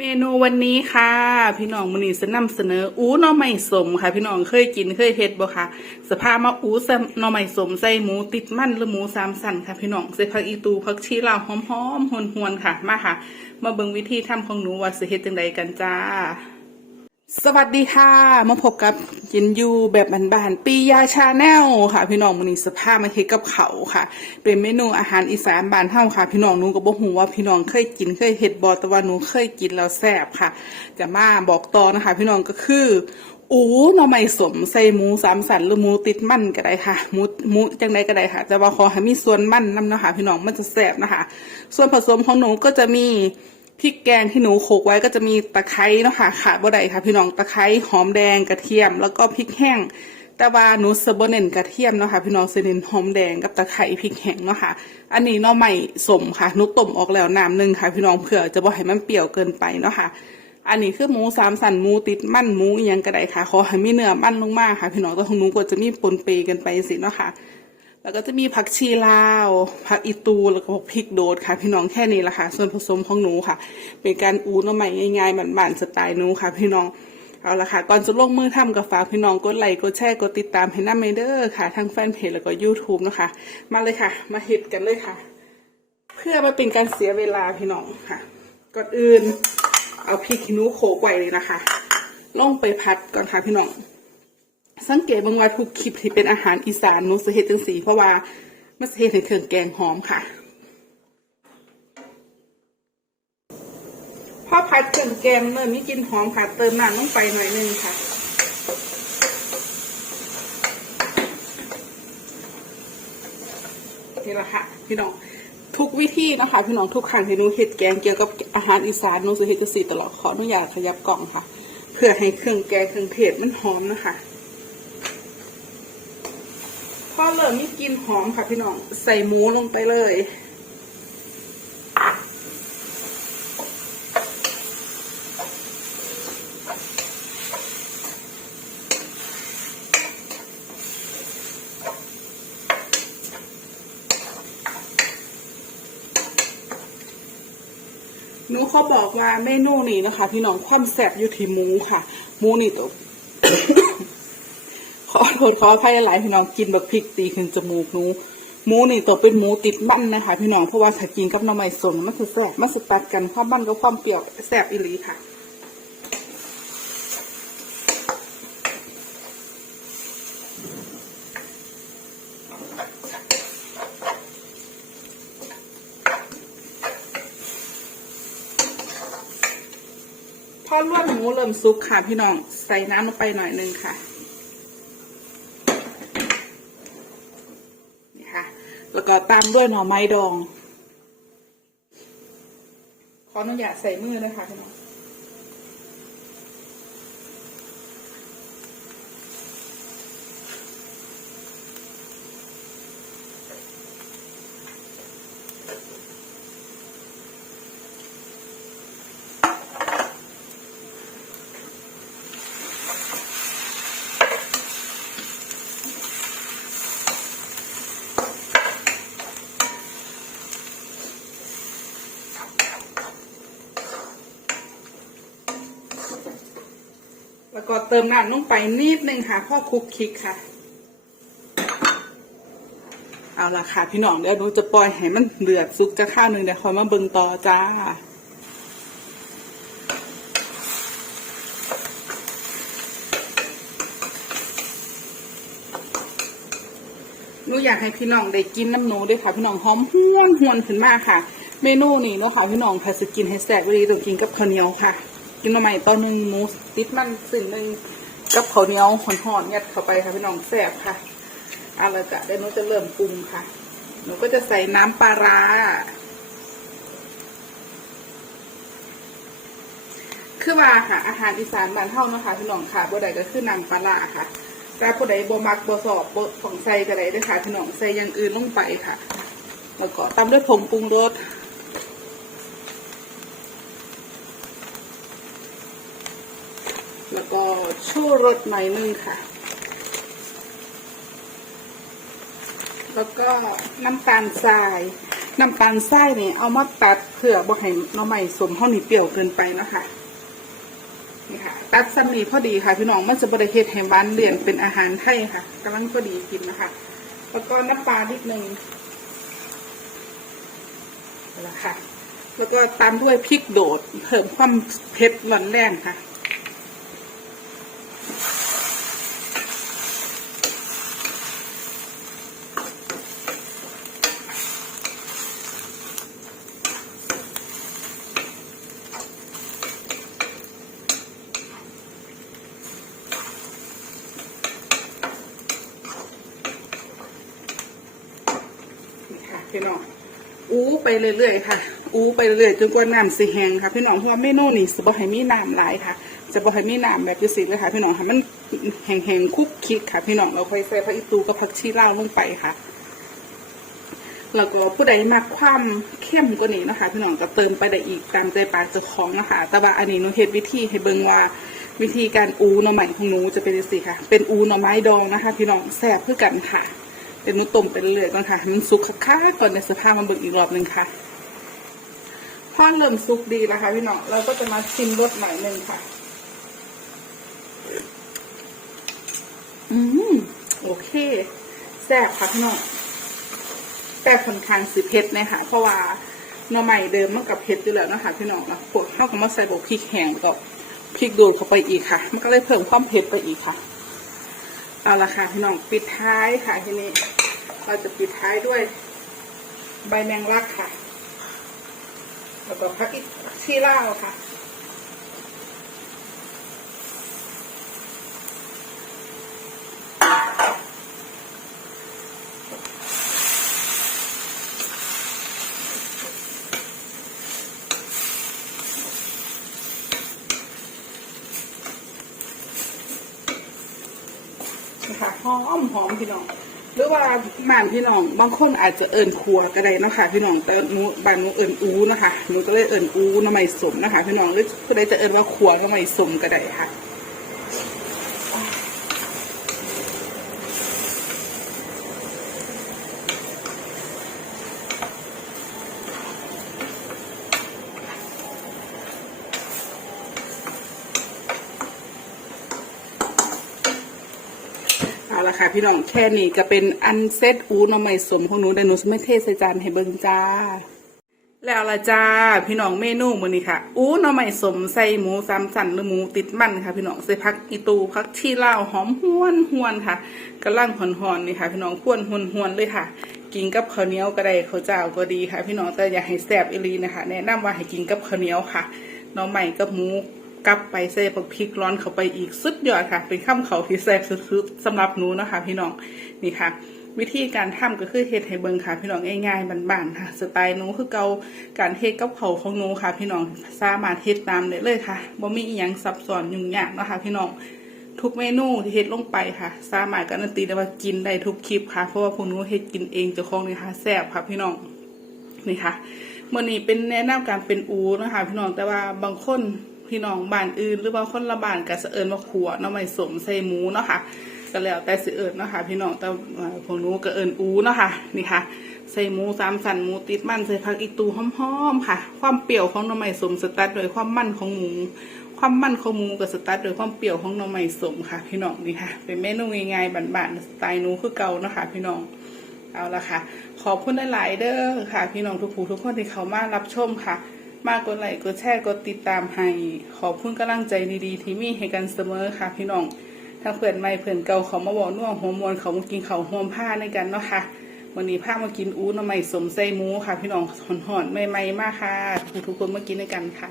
เมนูวันนี้ค่ะ พี่น้องมันนี่จะนำเสนอ อูหน่อไม้สมค่ะ พี่น้องเคยกินเคยเฮ็ดบ่คะสภาพมาอูใส่หน่อไม้สมใส่หมูติดมันหรือหมูสามสันค่ะ พี่น้องใส่ผักอีตูผักชีลาวหอมๆหอนๆค่ะ มาค่ะ มาเบิ่งวิธีทำของหนูว่าสิเฮ็ดจังไดกันจ้า สวัสดีค่ะ มาพบกับยินยูแบบบานๆปียาชาแนลค่ะ พี่น้องมื้อนี้สภาพมาเฮ็ดกับเขาค่ะ เป็นเมนูอาหารอีสานบานเฮาค่ะ พี่น้องหนูก็บ่ฮู้ว่าพี่น้องเคยกินเคยเฮ็ดบ่แต่ว่าหนูเคยกินแล้วแซ่บค่ะ จะมาบอกต่อนะคะ พี่น้องก็คืออูหน่อไม้สมใส่หมูสามสันหรือหมูติดมันก็ได้ค่ะหมูหมูจังใดก็ได้ค่ะแต่ว่าขอให้มีส่วนมันน้ำเนะคะพี่น้องมันจะแซ่บนะคะ ส่วนผสมของหนูก็จะมี พริกแกงที่หนูโขลกไว้ก็จะมีตะไคร้เนาะค่ะขาดบ่ได้ค่ะ พี่น้องตะไคร้หอมแดงกระเทียม แล้วก็พริกแห้ง แต่ว่าหนูเสบเน้นกระเทียมเนาะค่ะพี่น้องเสเน้นหอมแดงกับตะไคร้พริกแห้งเนาะค่ะ อันนี้หน่อไม้สมค่ะหนูต้มออกแล้วน้ำหนึ่งค่ะ พี่น้องเผื่อจะบ่ให้มันเปรี้ยวเกินไปเนาะค่ะ อันนี้คือหมูสามสันหมูติดมันหมูอหยังก็ได้ค่ะขอให้มีเนื้อมันลงมาค่ะ พี่น้องแต่ของหนูก็จะมีปนเปกันไปสิเนาะค่ะ แล้วก็จะมีผักชีลาวผักอีตูแล้วก็พริกโดดค่ะ พี่น้องแค่นี้ละค่ะ ส่วนผสมของหนูค่ะ เป็นการอูน่อไม้ง่ายๆบานๆสไตล์หนูค่ะ พี่น้องเอาละค่ะก่อนจะลงมือทำกับฝากพี่น้องกดไลค์กดแชร์กดติดตามให้น้าเมเดอร์ค่ะทั้งแฟนเพจแล้วก็ YouTube นะคะ มาเลยค่ะ มาเห็ดกันเลยค่ะ เพื่อไม่เป็นการเสียเวลาพี่น้องค่ะก่อนอื่น เอาพริกขี้หนูโขกไว้เลยนะคะลงไปผัดก่อนค่ะพี่น้อง สังเกตบางว่าทุกคลิปที่เป็นอาหารอีสานหนูจะเฮ็ดจังสีเพราะว่ามันเฮ็ดให้เครื่องแกงหอมค่ะพอผัดเครื่องแกงเริ่มมีกลิ่นหอมค่ะ เติมน้ำลงไปหน่อยนึงค่ะนี่แหละค่ะพี่น้องทุกวิธีนะคะพี่น้องทุกครั้งที่หนูเฮ็ดแกงเกี่ยวกับอาหารอีสานหนูจะเฮ็ดจังสีตลอดขออนุญาตขยับกล่องค่ะ เพื่อให้เครื่องแกงเครื่องเทศมันหอมนะคะ พอเริ่มมีกลิ่นหอมค่ะพี่น้อง ใส่หมูลงไปเลย หนูเขาบอกว่าเมนูนี้นะคะ พี่น้องความแซ่บอยู่ที่หมูค่ะหมูนี่ตัว โทษขออภัยหลายพี่น้องกินแบบพริกตีขึ้นจมูกหนูหมูนี่ตัวเป็นหมูติดมันนะคะ พี่น้องเพราะว่าถ้ากินกับน้ำไม้สนมันคือแซ่บมันสตัดกันความมันกับความเปรี้ยวแซ่บอีหลีค่ะพอลวกหมูเริ่มสุกค่ะพี่น้องใส่น้ำลงไปหน่อยนึงค่ะ นี่ค่ะ แล้วก็ตามด้วยหน่อไม้ดอง ขออนุญาตใส่มือเลยค่ะพี่น้อง แล้วก็เติมน้ำลงไปนิดนึงค่ะพ่อคลุกคลิกค่ะ เอาละค่ะพี่น้องเดี๋ยวหนูจะปล่อยให้มันเดือดซุกจะข้าวหนึ่งเดี๋ยวคอยมาเบิ่งต่อจ้าหนูอยากให้พี่น้องได้กินน้ำหนูด้วยค่ะ พี่น้องหอมห้วนหวนขึ้นมากค่ะ เมนูนี้เนาะค่ะพี่น้องถ้าจะกินให้แซ่บดีต้องกินกับข้าวเหนียวค่ะ กินมาใหม่ตอนหนึ่งหมูติดมันสิ่งหนึ่งกับข้าวเหนียวห่อนๆยัดเข้าไปค่ะพี่น้องแซ่บค่ะเอาละจ้ะเดี๋ยวหนูจะเริ่มปรุงค่ะ หนูก็จะใส่น้ำปลาร้าคือว่าค่ะ อาหารอีสานบ้านเฮาเนาะค่ะพี่น้องค่ะบ่ใดก็คือน้ำปลาร้าค่ะแต่ผู้ใดบ่มักบ่สอบบ่ของใส่ก็ได้เด้วยค่ะพี่น้องใส่อย่างอื่นลงไปค่ะ แล้วก็ตามด้วยผงปรุงรส แล้วก็ชูรสหน่อยนึงค่ะ แล้วก็น้ำตาลทราย น้ำตาลทรายเนี่ยเอามาตัดเพื่อบ่ให้น้ำใหม่สมเท่านี้เปรี้ยวเกินไปนะคะนี่ค่ะ ตัดซ้ำนี้พอดีค่ะ พี่น้องมันจะบริเฮ็ดให้บ้านเลี่ยนเป็นอาหารไทยค่ะกำลังพอดีกินนะคะ แล้วก็น้ำปลานิดนึงเอาละค่ะ แล้วก็ตามด้วยพริกโดดเพิ่มความเผ็ดร้อนแรงค่ะ พี่น้องอู้ไปเรื่อยๆค่ะ อู้ไปเรื่อยๆจนกว่าน้ำสิแห้งค่ะ พี่น้องเพราะว่าเมนูนี้จะบ่ให้มีน้ำหลายค่ะ จะบ่ให้มีน้ำแบบจุสิเลยค่ะ พี่น้องค่ะมันแห้งๆคุกคิกค่ะ พี่น้องเราค่อยใส่ผักอีตูกับผักชีลาวลงไปค่ะแล้วก็ผู้ใดมักความเข้มกว่านี้นะคะ พี่น้องก็เติมไปได้อีกตามใจปากเจ้าของนะคะ แต่ว่าอันนี้หนูเฮ็ดวิธีให้เบิ่งว่าวิธีการอูหน่อไม้ของหนูจะเป็นจังซี่ค่ะ เป็นอูหน่อไม้ดองนะคะ พี่น้องแซ่บเพื่อกันค่ะ เป็นหนูต้มไปเรื่อยๆก่อนค่ะมันสุกคักๆก่อนในสภาพมันเบิ่งอีกรอบหนึ่งค่ะพอเริ่มสุกดีแล้วค่ะพี่น้องเราก็จะมาชิมรสหน่อยหนึ่งค่ะ อืมโอเคแซ่บค่ะพี่น้องแต่ค่อนข้างสิเผ็ดเลยค่ะเพราะว่าหน่อไม้เดิมมันกับเผ็ดอยู่แล้วนะคะพี่น้องนะพวกข้าวกับมาใส่บวกพริกแห้งกับพริกโดดเข้าไปอีกค่ะ มันก็เลยเพิ่มความเผ็ดไปอีกค่ะ เอาละค่ะพี่น้องปิดท้ายค่ะทีนี้ เราจะปิดท้ายด้วย ใบแมงลักค่ะ แล้วก็พักอีกชีล่าวค่ะ อมหอมพี่น้องหรือว่าบ้านพี่น้องบางคนอาจจะเอิญครัวก็ได้นะคะพี่น้องแต่หนูบ้านหนูเอิญอูนะคะหนูก็เลยเอิญอูน้ำไม่สมนะคะ พี่น้องหรือก็ได้จะเอิญว่าครัวน้ำไม่สมก็ได้ค่ะ ค่ะพี่น้องแค่นี้ก็เป็นอันเซตอูน้ำไม่สมของหนูเดยวหนูไม่เทใส่จานให้เบิ่งจ้า แล้วละจ้าพี่น้องเมนูมื้อนี้ค่ะ อู้หน่อไม้สมใส่หมูสามสันหรือหมูติดมันค่ะ พี่น้องใส่ผักอีตูผักชีลาวหอมหวนหวนค่ะกำลังหอนหอนๆนี่ค่ะ พี่น้องควนหวนหวนเลยค่ะ กินกับข้าวเหนียวก็ได้ข้าวเจ้าก็ดีค่ะ พี่น้องแต่อย่าให้แซ่บอีลีนะคะ แนะนำว่าให้กินกับข้าวเหนียวค่ะน่อไม้กับหมู กลับไปใส่ผักพริกร้อนเข้าไปอีกสุดยอดค่ะ เป็นข้าวเขาที่แซ่บสุดๆสำหรับหนูนะคะ พี่น้องนี่ค่ะ วิธีการทำก็คือเฮ็ดให้เบิ่งค่ะ พี่น้องง่ายๆบ้านๆค่ะ สไตล์หนูคือเกาการเฮ็ดกับเขาของหนูค่ะ พี่น้องสามารถเฮ็ดตามได้เลยค่ะบ่มีอีหยังซับซ้อนยุ่งยากนะคะ พี่น้องทุกเมนูที่เฮ็ดลงไปค่ะ สามารถการันตีได้ว่ากินได้ทุกคลิปค่ะ เพราะว่าพวกหนูเฮ็ดกินเองเจ้าของเลยค่ะแซ่บค่ะพี่น้องนี่ค่ะมื้อนี้เป็นแนะนำการเป็นอูนะคะพี่น้องแต่ว่าบางคน พี่น้องบ้านอื่น หรือบาคนละบ้านก็จะเอิ้นว่าขัวเนาะไม่สมใส่หมูเนาะค่ะก็แล้วแต่สิเอิญเนาะคะพี่น้องแต่เอ่อพวกนูก็เอิญอูเนาะค่ะนี่ค่ะใส่หมูสามสันหมูติดมันใส่ผักอีตูหอมๆค่ะ ความเปรี้ยวของน่อไม้สมสตัดโดยความมันของหมู ความมันของหมูกับสตัดโดยความเปรี้ยวของน่อไม้สมค่ะ พี่น้องนี่ค่ะ เป็นเมนูง่ายๆบานๆสไตล์หนูคือเก่าเนาะค่ะพี่น้องเอาละค่ะ ขอบคุณหลายๆเด้อค่ะ พี่น้องทุกผู้ทุกคนที่เขามารับชมค่ะ มากกดไลค์กดแชร์กดติดตามให้ ขอบคุณกำลังใจดีๆ ที่มีให้กันเสมอค่ะพี่น้องทั้งเพื่อนใหม่เพื่อนเก่าเขามาบอกน่วงหัวมวนเขามากินเขาวหอมผ้าในกันเนาะค่ะวันนี้ผ้ามากินอู้น้ำใหม่สมใส่หมูค่ะ พี่น้องหอนๆใหม่ๆมากค่ะทุกๆคนมากินด้วยกันค่ะ